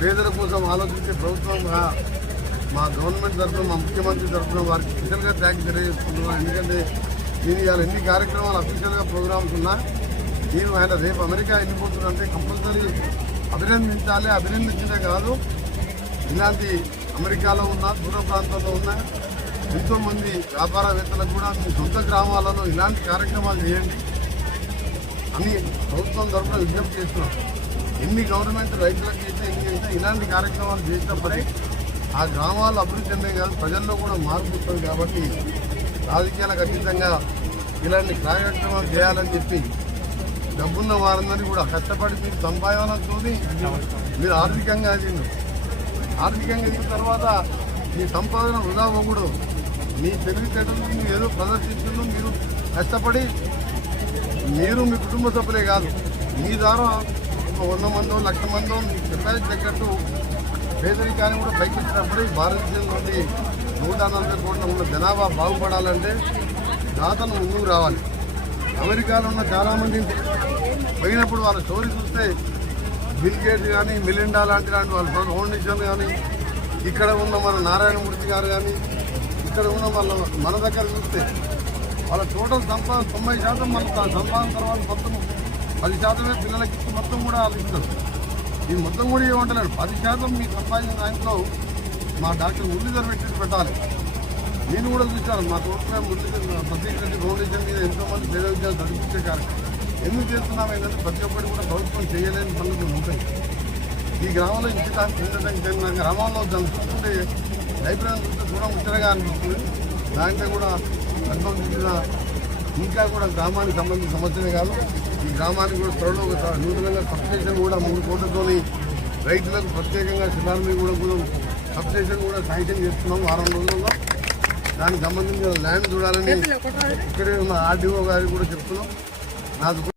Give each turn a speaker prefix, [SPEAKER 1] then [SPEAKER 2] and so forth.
[SPEAKER 1] పేదల కోసం ఆలోచించే ప్రభుత్వం మా- మా గవర్నమెంట్ తరఫున మా ముఖ్యమంత్రి తరఫున వారికి స్పెషల్గా థ్యాంక్స్ తెలియజేస్తున్నాం ఎందుకంటే నేను ఇవాళ ఎన్ని కార్యక్రమాలు అఫీషియల్గా ప్రోగ్రామ్స్ ఉన్నా నేను ఆయన రేపు అమెరికా వెళ్ళిపోతున్నంటే కంపల్సరీ అభినందించాలి అభినందించడే కాదు. ఇలాంటి అమెరికాలో ఉన్న దూర ప్రాంతాల్లో ఉన్న ఎంతో మంది వ్యాపారవేత్తలకు కూడా మీ సొంత గ్రామాలలో ఇలాంటి కార్యక్రమాలు చేయండి అని ప్రభుత్వం తరఫున విజ్ఞప్తి చేస్తున్నాం. ఎన్ని గవర్నమెంట్ రైతులకు చేస్తే ఎన్ని ఇలాంటి కార్యక్రమాలు చేసినప్పటికీ ఆ గ్రామాలు అభివృద్ధి అనే కాదు ప్రజల్లో కూడా మార్పు వస్తుంది కాబట్టి రాజకీయాలకు అతీతంగా ఇలాంటి కార్యక్రమాలు చేయాలని చెప్పి డబ్బున్న వారందరినీ కూడా కష్టపడి మీరు సంపాదనతో మీరు ఆర్థికంగా ఎదిగిన ఆర్థికంగా ఎదిగిన తర్వాత మీ సంపాదన వృధా పోకూడదు మీ తెలివితేటలు మీరు ఏదో ప్రదర్శించడం మీరు కష్టపడి మీరు మీ కుటుంబ సభ్యులే కాదు. మీ ద్వారా ఒక వంద మందో లక్ష మందో మీ తగ్గట్టు పేదరికాన్ని కూడా పైకెత్తినప్పుడు ఈ భారతదేశం నుండి నూట నలభై కోట్ల ఉన్న జనాభా బాగుపడాలంటే దాతలు ముందుకు రావాలి. అమెరికాలో ఉన్న చాలామంది పోయినప్పుడు వాళ్ళ స్టోరీ చూస్తే బిల్ గేట్స్ కానీ మిలిండా లాంటి లాంటి వాళ్ళ ఫౌండేషన్ కానీ ఇక్కడ ఉన్న మన నారాయణమూర్తి గారు కానీ ఇక్కడ ఉన్న వాళ్ళ మన దగ్గర చూస్తే వాళ్ళ టోటల్ సంపాదన తొంభై శాతం మన సంపాదన తర్వాత మొత్తం పది శాతమే పిల్లలకి ఇచ్చి మొత్తం కూడా వాళ్ళు ఇస్తారు ఈ మొత్తం కూడా ఏమంటున్నారు పది శాతం మీ సంపాదించిన దాంట్లో మా డాక్టర్ మురళీధర్ పెట్టి పెట్టాలి. నేను కూడా చూశాను. మా తోటలో మురళీధర్ ప్రతీక్ ఫౌండేషన్ మీద ఎంతోమంది పేద విద్యాలు నడిపించే కార్యక్రమం. ఎందుకు చేస్తున్నాం ఏంటంటే ప్రతి ఒక్కటి కూడా ప్రభుత్వం చేయలేని పనులు ఉంటాయి. ఈ గ్రామంలో ఇంత ఇంత నా గ్రామంలో దాన్ని చూస్తుంటే లైబ్రరీ చూస్తే దూరం ముచ్చటగా అనిపిస్తుంది. దాంట్లో కూడా అనుభవించిన ఇంకా కూడా గ్రామానికి సంబంధించిన సమస్యలే కాదు. ఈ గ్రామానికి కూడా త్వరలో ఒక నూతనంగా సబ్స్టేషన్ కూడా మూడు కోట్లతోని రైతులకు ప్రత్యేకంగా శిలార్మి కూడా కూడా సబ్స్టేషన్ కూడా శాంక్షన్ చేస్తున్నాం వారం రోజుల్లో. దానికి సంబంధించిన ల్యాండ్ చూడాలని ఇక్కడే ఉన్న ఆర్డీఓ గారికి కూడా చెప్తున్నాం. నాకు